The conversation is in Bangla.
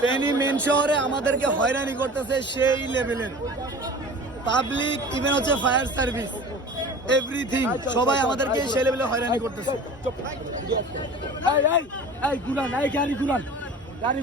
ফেনী মেন শহরে আমাদেরকে হয়রানি করতেছে সেই লেভেলের পাবলিক, ইভেন হচ্ছে ফায়ার সার্ভিস, এভরিথিং সবাই আমাদেরকে সেই লেভেলে হয়রানি করতেছে। গাড়ি